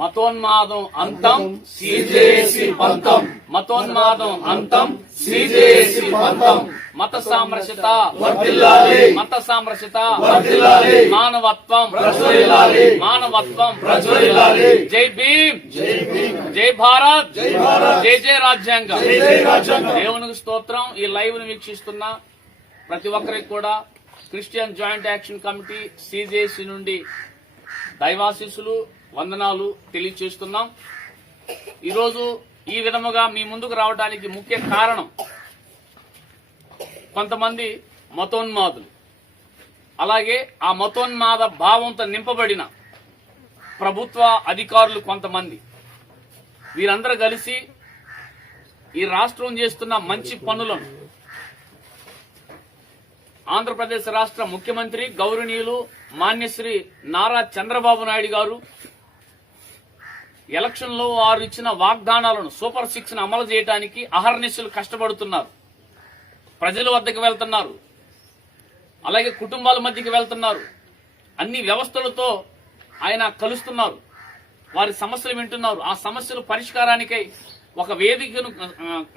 మతోన్మాదం అంతం సీజేసి పంతం. మతోన్మాదం అంతం సీజేసి పంతం. మత సామరస్యత వర్ధిల్లాలి. మత సామరస్యత వర్ధిల్లాలి. మానవత్వం ప్రజ్వరిల్లాలి. మానవత్వం ప్రజ్వరిల్లాలి. జై భీమ్. జై భీమ్. జై భారత్. జై భారత్. జై జై రాజ్యాంగం. దేవునికి స్తోత్రం. ఈ లైవ్ను వీక్షిస్తున్న ప్రతి ఒక్కరికి కూడా Christian joint action committee CJC నుండి దైవాశీస్సులు వందనాలు తెలియచేస్తున్నాం. ఈరోజు ఈ విధముగా మీ ముందుకు రావడానికి ముఖ్య కారణం కొంతమంది మతోన్మాదులు. అలాగే ఆ మతోన్మాద భావంతో నింపబడిన ప్రభుత్వ అధికారులు కొంతమంది. వీరందరూ కలిసి ఈ రాష్ట్రం చేస్తున్న మంచి పనులను ఆంధ్రప్రదేశ్ రాష్ట్ర ముఖ్యమంత్రి గౌరవనీయులు మాన్యశ్రీ నారా చంద్రబాబు నాయుడు గారు ఎలక్షన్లో వారు ఇచ్చిన వాగ్దానాలను సూపర్ సిక్స్ను అమలు చేయడానికి అహర్నిశలు కష్టపడుతున్నారు. ప్రజల వద్దకు వెళ్తున్నారు. అలాగే కుటుంబాల మధ్యకి వెళ్తున్నారు. అన్ని వ్యవస్థలతో ఆయన కలుస్తున్నారు. వారి సమస్యలు వింటున్నారు. ఆ సమస్యలు పరిష్కారానికై ఒక వేదికను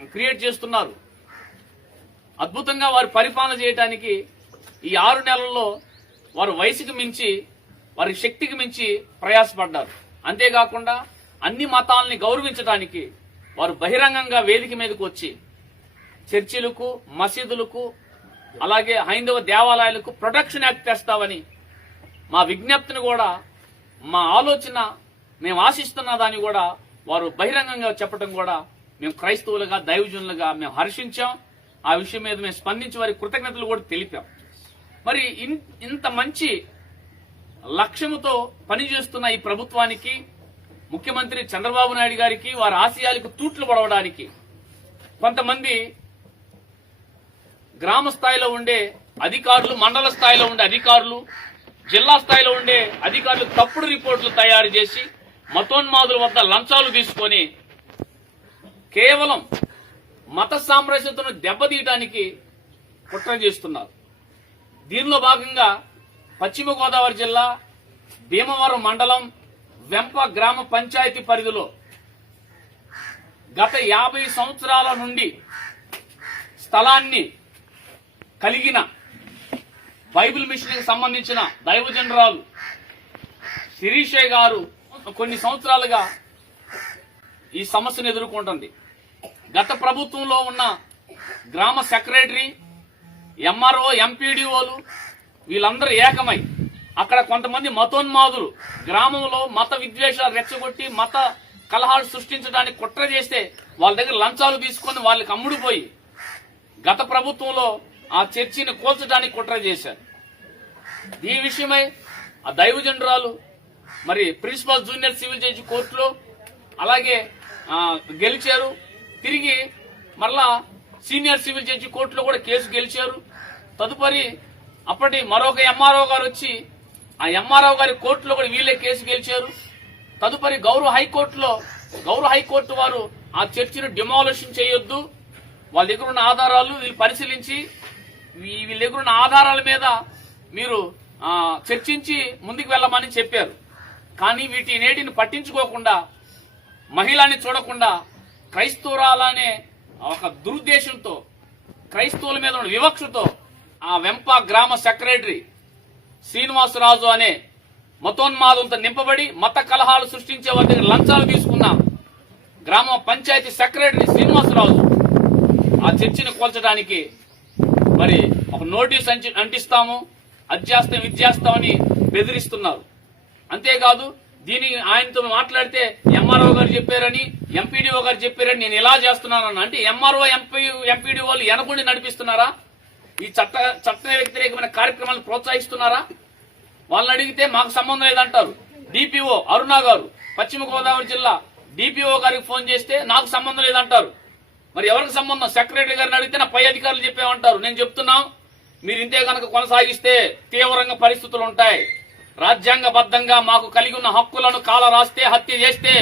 క్రియేట్ చేస్తున్నారు. అద్భుతంగా వారు పరిపాలన చేయడానికి ఈ ఆరు నెలల్లో వారు వయసుకు మించి వారి శక్తికి మించి ప్రయాసపడ్డారు. అంతేకాకుండా అన్ని మతాలని గౌరవించడానికి వారు బహిరంగంగా వేదిక మీదకు వచ్చి చర్చిలకు మసీదులకు అలాగే హైందవ దేవాలయాలకు ప్రొటెక్షన్ యాక్ట్ తెస్తామని మా విజ్ఞప్తిని కూడా మా ఆలోచన మేము ఆశిస్తున్న దాన్ని కూడా వారు బహిరంగంగా చెప్పడం కూడా మేము క్రైస్తవులుగా దైవజనులుగా మేము హర్షించాం. ఆ విషయం మీద మేము స్పందించి వారి కృతజ్ఞతలు కూడా తెలిపాం. మరి ఇన్- ఇంత మంచి లక్ష్యముతో పనిచేస్తున్న ఈ ప్రభుత్వానికి ముఖ్యమంత్రి చంద్రబాబు నాయుడు గారికి వారి ఆశయాలకు తూట్లు పడవడానికి కొంతమంది గ్రామ స్థాయిలో ఉండే అధికారులు మండల స్థాయిలో ఉండే అధికారులు జిల్లా స్థాయిలో ఉండే అధికారులు తప్పుడు రిపోర్టులు తయారు చేసి మతోన్మాదుల వద్ద లంచాలు తీసుకొని కేవలం మత సామరస్యతను దెబ్బతీయడానికి కుట్ర చేస్తున్నారు. దీనిలో భాగంగా పశ్చిమ గోదావరి జిల్లా భీమవరం మండలం వెంప గ్రామ పంచాయతీ పరిధిలో గత యాభై సంవత్సరాల నుండి స్థలాన్ని కలిగిన బైబిల్ మిషన్కి సంబంధించిన దైవజనరాలు శిరీషయ్య గారు కొన్ని సంవత్సరాలుగా ఈ సమస్యను ఎదుర్కొంటుంది. గత ప్రభుత్వంలో ఉన్న గ్రామ సెక్రటరీ ఎంఆర్ఓ ఎంపీడీఓలు వీళ్ళందరూ ఏకమై అక్కడ కొంతమంది మతోన్మాదులు. గ్రామంలో మత విద్వేషాలు రెచ్చగొట్టి మత కలహాలు సృష్టించడానికి కుట్ర చేస్తే వాళ్ళ దగ్గర లంచాలు తీసుకొని వాళ్ళకి అమ్ముడుపోయి గత ప్రభుత్వంలో ఆ చర్చిని కోల్చడానికి కుట్ర చేశారు. ఈ విషయమై ఆ దైవజనురాలు మరి ప్రిన్సిపల్ జూనియర్ సివిల్ జడ్జి కోర్టులో అలాగే గెలిచారు. తిరిగి మరలా సీనియర్ సివిల్ జడ్జి కోర్టులో కూడా కేసు గెలిచారు. తదుపరి అప్పటి మరొక ఎంఆర్ఓ గారు వచ్చి ఆ ఎంఆర్ఓ గారి కోర్టులో కూడా వీళ్ళే కేసు గెలిచారు. తదుపరి గౌరవ హైకోర్టులో గౌరవ హైకోర్టు వారు ఆ చర్చిని డిమాలిషన్ చేయొద్దు. వాళ్ళ దగ్గర ఉన్న ఆధారాలు వీళ్ళు పరిశీలించి వీళ్ళ దగ్గర ఉన్న ఆధారాల మీద మీరు చర్చించి ముందుకు వెళ్ళమని చెప్పారు. కానీ వీటి నేటిని పట్టించుకోకుండా మహిళని చూడకుండా క్రైస్తవురాలనే ఒక దురుద్దేశంతో క్రైస్తవుల మీద ఉన్న వివక్షతో ఆ వెంప గ్రామ సెక్రటరీ శ్రీనివాసరాజు అనే మతోన్మాదంతో నింపబడి మత కలహాలు సృష్టించే వారి దగ్గర లంచాలు తీసుకున్న గ్రామ పంచాయతీ సెక్రటరీ శ్రీనివాసరాజు ఆ చర్చిని కూల్చడానికి మరి ఒక నోటీస్ అంటి అంటిస్తాము అధ్యాస్తం విద్యాస్తామని బెదిరిస్తున్నారు. అంతేకాదు దీని ఆయనతో మాట్లాడితే ఎంఆర్ఓ గారు చెప్పారని ఎంపీడీఓ గారు చెప్పారని నేను ఇలా చేస్తున్నానని అంటే ఎంఆర్ఓ ఎంపీ ఎంపీడీఓలు వెనకుండి నడిపిస్తున్నారా? ఈ చట్ట చట్ట వ్యతిరేకమైన కార్యక్రమాలను ప్రోత్సహిస్తున్నారా? వాళ్ళని అడిగితే మాకు సంబంధం లేదంటారు. డిపిఓ అరుణ గారు పశ్చిమ గోదావరి జిల్లా డిపిఓ గారికి ఫోన్ చేస్తే నాకు సంబంధం లేదంటారు. మరి ఎవరికి సంబంధం? సెక్రటరీ గారిని అడిగితే నా పై అధికారులు చెప్పేమంటారు. నేను చెప్తున్నా. మీరు ఇంతే కనుక కొనసాగిస్తే తీవ్రంగా పరిస్థితులు ఉంటాయి. రాజ్యాంగబద్ధంగా మాకు కలిగి ఉన్న హక్కులను కాల రాస్తే హత్య చేస్తే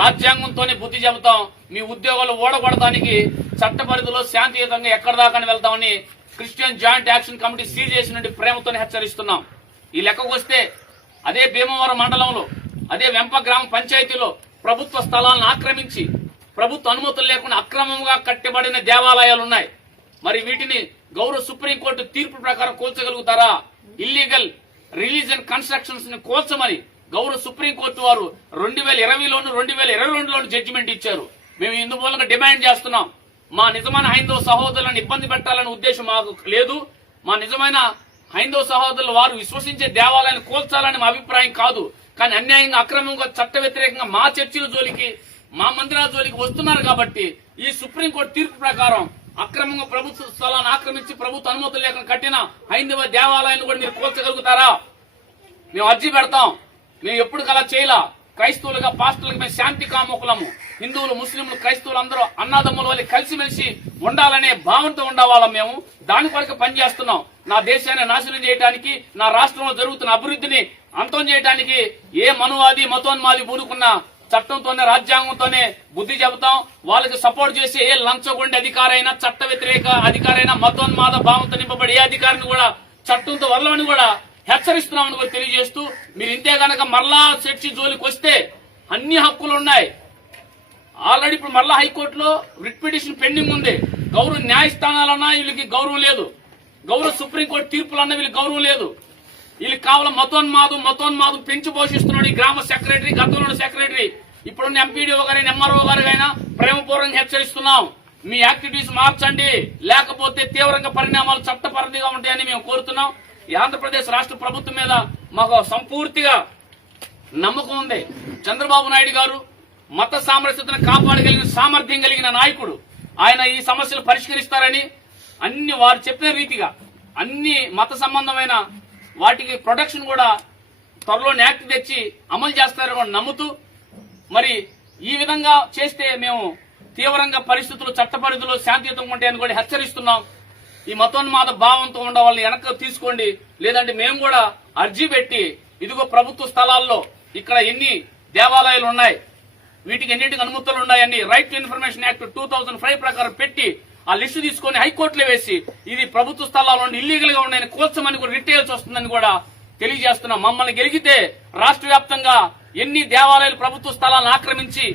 రాజ్యాంగంతోనే బుద్ధి చెబుతాం. మీ ఉద్యోగాలు ఓడగొడటానికి చట్ట పరిధిలో శాంతియుతంగా ఎక్కడ దాకా వెళ్తామని క్రిస్టియన్ జాయింట్ యాక్షన్ కమిటీ సీజ్ నుండి ప్రేమతోనే హెచ్చరిస్తున్నాం. ఈ లెక్కకు వస్తే అదే భీమవరం మండలంలో అదే వెంప గ్రామ పంచాయతీలో ప్రభుత్వ స్థలాలను ఆక్రమించి ప్రభుత్వ అనుమతులు లేకుండా అక్రమంగా కట్టబడిన దేవాలయాలు ఉన్నాయి. మరి వీటిని గౌరవ సుప్రీంకోర్టు తీర్పు ప్రకారం కూల్చగలుగుతారా? ఇల్లీగల్ రిలీజియన్ కన్స్ట్రక్షన్స్ని కూల్చమని గౌరవ సుప్రీంకోర్టు వారు రెండు వేల ఇరవైలోను రెండు వేల ఇరవై రెండులోను జడ్జిమెంట్ ఇచ్చారు. మేము ఇందుమూలంగా డిమాండ్ చేస్తున్నాం. మా నిజమైన హైందవ సహోదరులను ఇబ్బంది పెట్టాలనే ఉద్దేశం మాకు లేదు. మా నిజమైన హైందవ సహోదరులు వారు విశ్వసించే దేవాలయాన్ని కోల్చాలని మా అభిప్రాయం కాదు. కానీ అన్యాయంగా అక్రమంగా చట్ట వ్యతిరేకంగా మా చర్చిల జోలికి మా మందిరాల జోలికి వస్తున్నారు కాబట్టి ఈ సుప్రీంకోర్టు తీర్పు ప్రకారం అక్రమంగా ప్రభుత్వ స్థలాన్ని ఆక్రమించి ప్రభుత్వ అనుమతులు లేకుండా కట్టిన హైందవ దేవాలయాన్ని కూడా మీరు కోల్చగలుగుతారా? మేము అర్జీ పెడతాం. మేము ఎప్పుడు కలా చేయలా? క్రైస్తవులుగా పాస్టులకు మేము శాంతి కాముకులము. హిందువులు ముస్లింలు క్రైస్తవులు అందరూ అన్నాదమ్ముల వల్ల కలిసిమెలిసి ఉండాలనే భావంతో ఉండవాళ్ళం మేము. దాని కొరకు పనిచేస్తున్నాం. నా దేశాన్ని నాశనం చేయడానికి నా రాష్ట్రంలో జరుగుతున్న అభివృద్ధిని అంతం చేయడానికి ఏ మనువాది మతోన్మాది పూనుకున్న చట్టంతోనే రాజ్యాంగంతోనే బుద్ధి చెబుతాం. వాళ్ళకి సపోర్ట్ చేసి ఏ లంచగొండి అధికారైనా చట్ట వ్యతిరేక అధికారైనా మతోన్మాద భావంతో నింపబడి ఏ అధికారిని కూడా చట్టంతో వదలని కూడా హెచ్చరిస్తున్నామని కూడా తెలియజేస్తూ మీరు ఇంతే గనక మరలా చర్చి జోలికి వస్తే అన్ని హక్కులు ఉన్నాయి. ఆల్రెడీ ఇప్పుడు మరలా హైకోర్టులో రిట్ పిటిషన్ పెండింగ్ ఉంది. గౌరవ న్యాయస్థానాలన్నా వీళ్ళకి గౌరవం లేదు. గౌరవ సుప్రీంకోర్టు తీర్పులన్నా వీళ్ళకి గౌరవం లేదు. వీళ్ళకి కావాల మతోన్మాదు మతోన్మాదు పెంచి పోషిస్తున్నాడు ఈ గ్రామ సెక్రటరీ గతంలో సెక్రటరీ. ఇప్పుడున్న ఎంపీడీఓ గారైనా ఎంఆర్ఓ గారైనా ప్రేమపూర్వకంగా హెచ్చరిస్తున్నాం. మీ యాక్టివిటీస్ మార్చండి. లేకపోతే తీవ్రంగా పరిణామాలు చట్టపరంగా ఉంటాయని మేము కోరుతున్నాం. ఈ ఆంధ్రప్రదేశ్ రాష్ట్ర ప్రభుత్వం మీద మాకు సంపూర్తిగా నమ్మకం ఉంది. చంద్రబాబు నాయుడు గారు మత సామరస్యతను కాపాడగలిగిన సామర్థ్యం కలిగిన నాయకుడు. ఆయన ఈ సమస్యలు పరిష్కరిస్తారని అన్ని వారు చెప్పిన రీతిగా అన్ని మత సంబంధమైన వాటికి ప్రొటెక్షన్ కూడా త్వరలో యాక్ట్ తెచ్చి అమలు చేస్తారని కూడా నమ్ముతూ మరి ఈ విధంగా చేస్తే మేము తీవ్రంగా పరిస్థితులు చట్ట పరిధిలో శాంతియుతంగా ఉంటాయని కూడా హెచ్చరిస్తున్నాం. ఈ మతోన్మాద భావంతో ఉండే వాళ్ళని వెనక్కి తీసుకోండి. లేదంటే మేము కూడా అర్జీ పెట్టి ఇదిగో ప్రభుత్వ స్థలాల్లో ఇక్కడ ఎన్ని దేవాలయాలు ఉన్నాయి వీటికి ఎన్నింటికి అనుమతులు ఉన్నాయని right to information act two thousand five ప్రకారం పెట్టి ఆ లిస్టు తీసుకొని హైకోర్టులో వేసి ఇది ప్రభుత్వ స్థలాల్లో ఇల్లీగల్గా ఉన్నాయని కోల్చమని కూడా రిటైల్స్ వస్తుందని కూడా తెలియజేస్తున్నాం. మమ్మల్ని గెలిగితే రాష్ట్ర వ్యాప్తంగా ఎన్ని దేవాలయాలు ప్రభుత్వ స్థలాలను ఆక్రమించి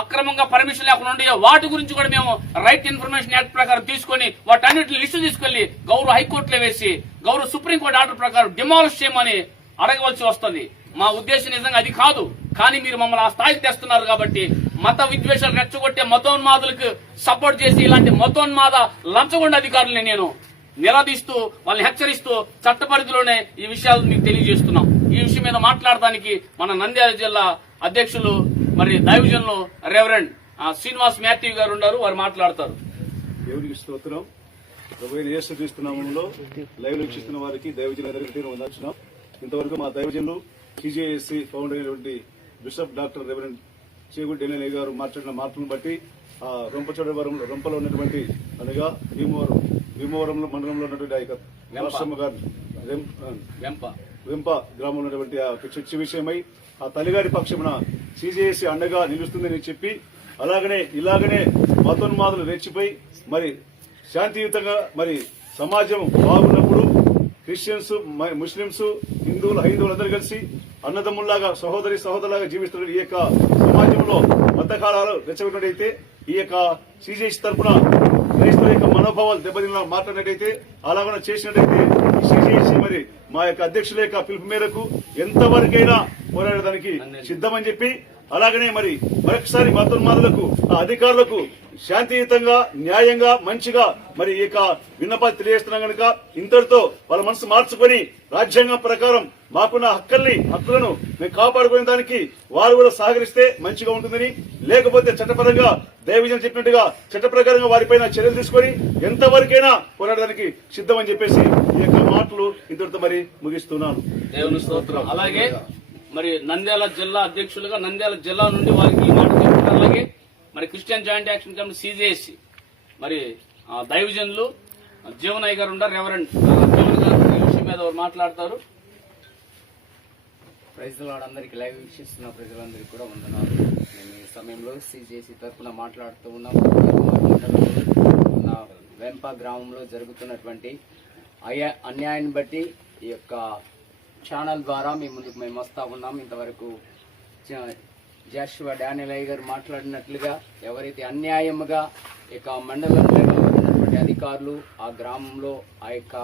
అక్రమంగా పర్మిషన్ లేకుండా ఉండే వాటి గురించి కూడా మేము రైట్ ఇన్ఫర్మేషన్ యాక్ట్ ప్రకారం తీసుకొని వాటన్నిటిని లిస్టు తీసుకెళ్ళి గౌరవ హైకోర్టులో వేసి గౌరవ సుప్రీంకోర్టు ఆర్డర్ ప్రకారం డిమాలిష్ చేయమని అడగవలసి వస్తుంది. మా ఉద్దేశం నిజంగా అది కాదు. కానీ మీరు మమ్మల్ని ఆ స్థాయికి తెస్తున్నారు కాబట్టి మత విద్వేషాలు రెచ్చగొట్టే మతోన్మాదులకు సపోర్ట్ చేసి ఇలాంటి మతోన్మాద లంచగొండ అధికారులని నేను నిలదీస్తూ వాళ్ళని హెచ్చరిస్తూ చట్ట పరిధిలోనే ఈ విషయాలు మీకు తెలియజేస్తున్నాం. ఈ విషయం మీద మాట్లాడడానికి మన నంద్యాల జిల్లా అధ్యక్షులు మరి దైవజనులు రెవరెండ్ ఆ, శ్రీనివాస్ మాథ్యూ గారు ఉన్నారు వారు మాట్లాడతారు. దేవునికి స్తోత్రం. ప్రభు యేసు క్రీస్తునామంలో లైవ్ వీక్షిస్తున్న వారికి దైవజనులందరికీ వందాల్సినాం ఇంతవరకు మా దైవజనులు సిజేఎస్సి ఫౌండర్ అయినటువంటి బిషప్ డాక్టర్ రెవరెండ్ చేగుడి డెల్లే గారు మాట్లాడిన మార్పులను బట్టి ఆ రొంపచోడవరం రొంపలో ఉన్నటువంటి అనగా భీమవరం భీమవరం మండలంలో ఉన్నటువంటి ఆ యొక్క రాష్ట్రమ్మ గారు వెంప. వెంప గ్రామంలో ఉన్నటువంటి ఆ చర్చ విషయమై ఆ తల్లిగారి పక్షమున సిజేసి అండగా నిలుస్తుందని చెప్పి అలాగనే ఇలాగనే మతోన్మాదులు రెచ్చిపోయి మరి శాంతియుతంగా మరి సమాజం బాగున్నప్పుడు క్రిస్టియన్స్ ముస్లింస్ హిందువులు హైందువులు అందరూ కలిసి అన్నదమ్ముల్లాగా సహోదరి సహోదరులాగా జీవిస్తున్న ఈ యొక్క సమాజంలో మతకాలాలు రెచ్చగొట్టినట్టయితే ఈ యొక్క సిజేసి తరఫున క్రైస్తవ యొక్క మనోభావాలు దెబ్బతిన మాట్లాడినట్టయితే అలాగనే చేసినట్టయితే సిజేసి మరి మా యొక్క అధ్యక్షుల యొక్క పిలుపు మేరకు ఎంతవరకైనా పోరాడడానికి సిద్ధమని చెప్పి అలాగనే మరి మరొకసారి మతోన్మాదులకు ఆ అధికారులకు శాంతియుతంగా న్యాయంగా మంచిగా మరి ఈ యొక్క విన్నపాలు తెలియజేస్తున్నాం కనుక ఇంతటితో వాళ్ళ మనసు మార్చుకొని రాజ్యాంగం ప్రకారం మాకున్న హక్కుల్ని హక్కులను మేము కాపాడుకునే దానికి వారు కూడా సహకరిస్తే మంచిగా ఉంటుందని లేకపోతే చట్టపరంగా దైవజనం చెప్పినట్టుగా చట్ట ప్రకారంగా వారిపైన చర్యలు తీసుకొని ఎంతవరకైనా పోరాడడానికి సిద్ధమని చెప్పేసి ఈ యొక్క మాటలు ఇంతటితో మరి ముగిస్తున్నాను. దేవుని స్తోత్రం. అలాగే మరి నంద్యాల జిల్లా అధ్యక్షులుగా నంద్యాల జిల్లా నుండి వారికి ఈ మాట చెప్తున్నారు. అలాగే మరి Christian joint action committee CJC మరి ఆ, దైవజనులు జీవనయ్య గారు జీవన్ గారు ఈ విషయం మీద మాట్లాడతారు. ప్రజల అందరికీ లైవ్ వీక్షిస్తున్న ప్రజలందరికీ కూడా వందనాలు. మేము ఈ సమయంలో సిజేసి తరఫున మాట్లాడుతూ ఉన్నాం వెంప గ్రామంలో జరుగుతున్నటువంటి అన్యాయాన్ని బట్టి ఈ యొక్క ఛానల్ ద్వారా మీ ముందుకు మేము వస్తా ఉన్నాం. ఇంతవరకు జ- జాషువా డానిలయ్య గారు మాట్లాడినట్లుగా ఎవరైతే అన్యాయముగా ఇక మండలంలో ఉన్నటువంటి అధికారులు ఆ గ్రామంలో ఆ యొక్క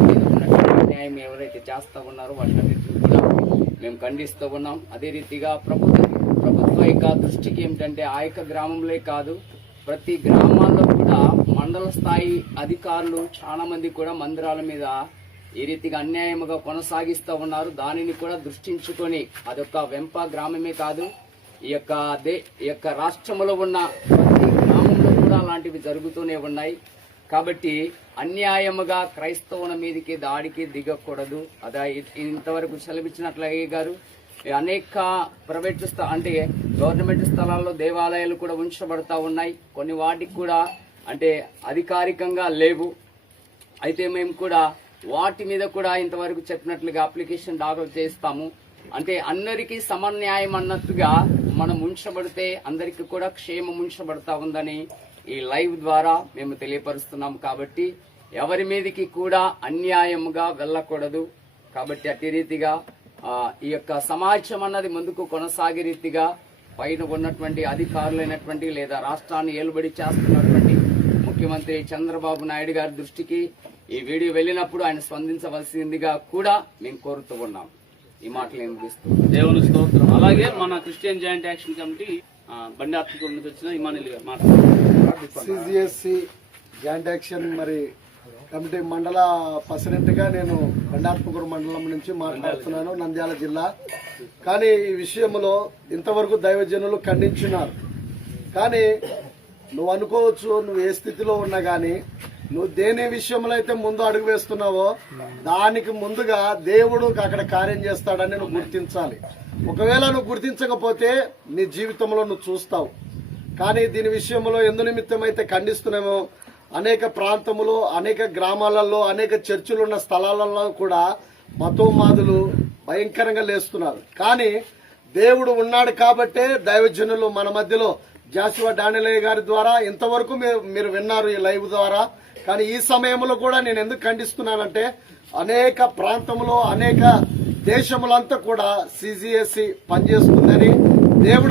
మీద ఉన్నటువంటి అన్యాయం ఎవరైతే చేస్తూ ఉన్నారో వాటన్నిటిని కూడా మేము ఖండిస్తూ ఉన్నాం. అదే రీతిగా ప్రభుత్వ ప్రభుత్వ యొక్క దృష్టికి ఏమిటంటే ఆ యొక్క గ్రామంలో కాదు ప్రతి గ్రామాల్లో కూడా మండల స్థాయి అధికారులు చాలా మంది కూడా మందిరాల మీద ఈ రీతిగా అన్యాయముగా కొనసాగిస్తూ ఉన్నారు. దానిని కూడా దృష్టించుకొని అదొక వెంప గ్రామమే కాదు ఈ యొక్క దే ఈ యొక్క రాష్ట్రంలో ఉన్న గ్రామంలో కూడా అలాంటివి జరుగుతూనే ఉన్నాయి. కాబట్టి అన్యాయముగా క్రైస్తవుల మీదకి దాడికి దిగకూడదు. అదా ఇంతవరకు సెలవిచ్చినట్లయ్య గారు అనేక ప్రైవేట్ స్థ అంటే గవర్నమెంట్ స్థలాల్లో దేవాలయాలు కూడా ఉంచబడతా ఉన్నాయి. కొన్ని వాటికి కూడా అంటే అధికారికంగా లేవు. అయితే మేము కూడా వాటి మీద కూడా ఇంతవరకు చెప్పినట్లుగా అప్లికేషన్ దాఖలు చేస్తాము. అంటే అందరికీ సమన్యాయం అన్నట్టుగా మనం ఉంచబడితే అందరికీ కూడా క్షేమం ఉంచబడతా ఉందని ఈ లైవ్ ద్వారా మేము తెలియపరుస్తున్నాం కాబట్టి ఎవరి మీదకి కూడా అన్యాయముగా వెళ్ళకూడదు. కాబట్టి అట్టి రీతిగా ఈ యొక్క సమాజం అన్నది ముందుకు కొనసాగే రీతిగా పైన ఉన్నటువంటి అధికారులైనటువంటి లేదా రాష్ట్రాన్ని ఏలుబడి చేస్తున్నటువంటి ముఖ్యమంత్రి చంద్రబాబు నాయుడు గారి దృష్టికి ఈ వీడియో వెళ్ళినప్పుడు ఆయన స్పందించవలసిందిగా కూడా మేము కోరుతూ ఉన్నాం. ఈ మాటలు ముగిస్తూ దేవుని స్తోత్రం. అలాగే మన క్రిస్టియన్ జాయింట్ యాక్షన్ కమిటీ బండి ఆత్మకూరు నుంచి వచ్చిన ఇమానుల్ గారు మాట్లాడుతున్నారు. సిజిఎస్సి జాయింట్ యాక్షన్ మరి కమిటీ మండల ప్రెసిడెంట్గా నేను బండాత్మకూరు మండలం నుంచి మాట్లాడుతున్నాను నంద్యాల జిల్లా. కానీ ఈ విషయంలో ఇంతవరకు దైవజనులు ఖండించున్నారు. కానీ నువ్వు అనుకోవచ్చు నువ్వు ఏ స్థితిలో ఉన్నా గానీ నువ్వు దేని విషయంలో అయితే ముందు అడుగు వేస్తున్నావో దానికి ముందుగా దేవుడు అక్కడ కార్యం చేస్తాడని నువ్వు గుర్తించాలి. ఒకవేళ నువ్వు గుర్తించకపోతే నీ జీవితంలో నువ్వు చూస్తావు. కానీ దీని విషయంలో ఎందు నిమిత్తం అయితే ఖండిస్తున్నామో అనేక ప్రాంతములు అనేక గ్రామాలలో అనేక చర్చిలు ఉన్న స్థలాలలో కూడా మతోమాదులు భయంకరంగా లేస్తున్నారు. కానీ దేవుడు ఉన్నాడు కాబట్టే దైవజనులు మన మధ్యలో జాసువా డానిలయ్య గారి ద్వారా ఇంతవరకు మీరు మీరు విన్నారు ఈ లైవ్ ద్వారా. కానీ ఈ సమయంలో కూడా నేను ఎందుకు ఖండిస్తున్నానంటే అనేక ప్రాంతంలో అనేక దేశములంతా కూడా సిజిఎస్సి పనిచేస్తుందని దేవుడు